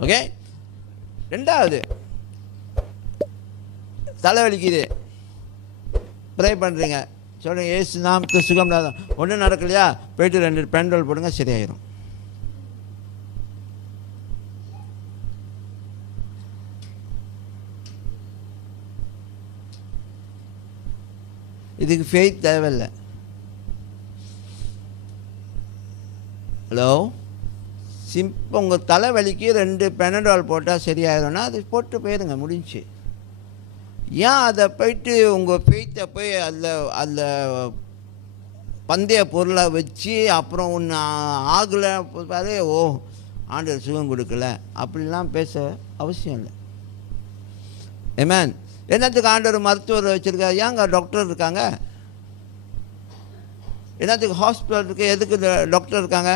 Okay? ரெண்டாவது. தலைவலிக்குது. Pray பண்ணுறீங்க சொல்லுங்கள் ஏசு நாமக்கு சுகம் ஒன்றும் நடக்கலையா? போயிட்டு ரெண்டு பெண்கள் போடுங்க சரியாயிரும். இதுக்கு ஃபெய்த் தேவையில்லை. ஹலோ சிம்ப உங்கள் தலைவலிக்கு ரெண்டு பெனடால் போட்டால் சரியாயிடும்னா அது போட்டு போயிருங்க முடிஞ்சு. ஏன் அதை போயிட்டு உங்கள் பெய்த்தை போய் அதில் அதில் பந்தய பொருளை வச்சு அப்புறம் ஒன்று ஆகலை அதே ஓ ஆண்டவர் சுகம் கொடுக்கல அப்படிலாம் பேச அவசியம் இல்லை. ஏமேன் என்னத்துக்கு ஆண்டவர் மருத்துவர் வச்சுருக்காரு? ஏங்க டாக்டர் இருக்காங்க? என்னத்துக்கு ஹாஸ்பிட்டல் இருக்குது எதுக்கு டாக்டர் இருக்காங்க?